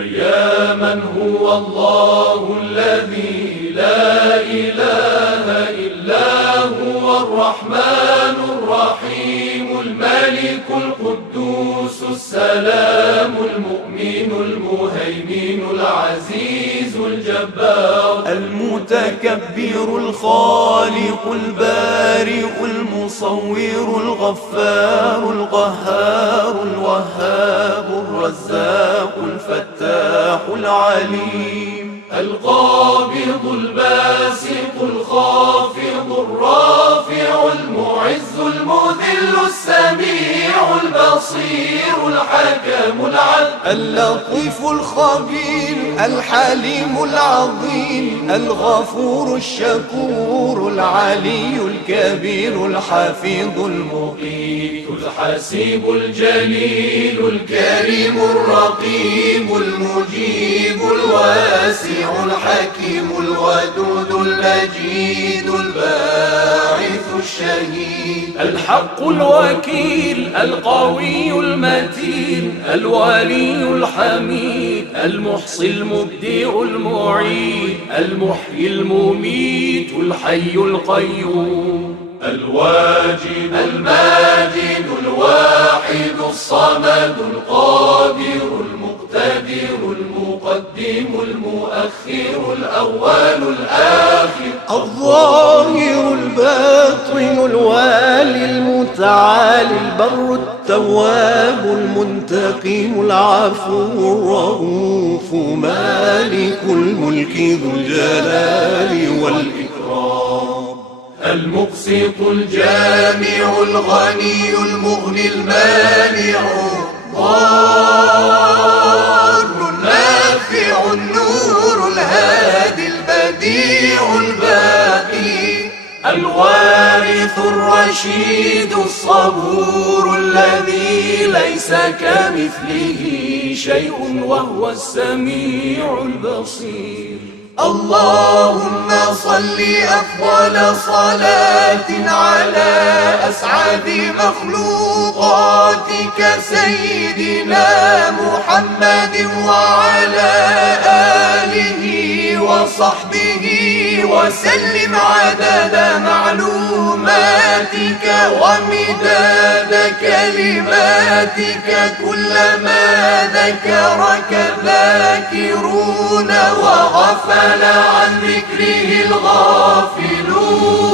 يا من هو الله الذي لا إله إلا هو الرحمن الرحيم الملك القدوس السلام المؤمن المهيمن العزيز الجبار المتكبر الخالق البارئ المصور الغفار القهار الوهاب الرزاق الفتاح العليم القابض الباسط الخافض الرافع المعز المذل السميع البصير الحكم العدل اللطيف الخبير الحليم العظيم الغفور الشكور العلي الكبير الحفيظ المقيت الحسيب الجليل الكريم الرقيب المجيب الواسع الحكيم الودود المجيد الباعث الشهيد الحق الوكيل القوي المتين الولي الحميد المحصي المبدع المعيد المحيي المميت الحي القيوم الواجد الماجد الواحد الصمد القادر المقتدر المقدم المؤخر الأول الآخر الظاهر الباطن الوالي المتعالي البر التواب المنتقم العفو الرؤوف مالك الملك ذو الجلال والإكرام المقسط الجامع الغني المغني المانع الضار النافع النور الهادي البديع الباقي الوارث الرشيد الصبور الذي ليس كمثله شيء وهو السميع البصير اللهم صل أفضل صلاة على أسعد مخلوقاتك سيدنا محمد وعلى آله وصحبه وسلم عدد معلوماتك ومداد كلماتك كلما ذكرك ذاكرون وغفل عن ذكره الغافلون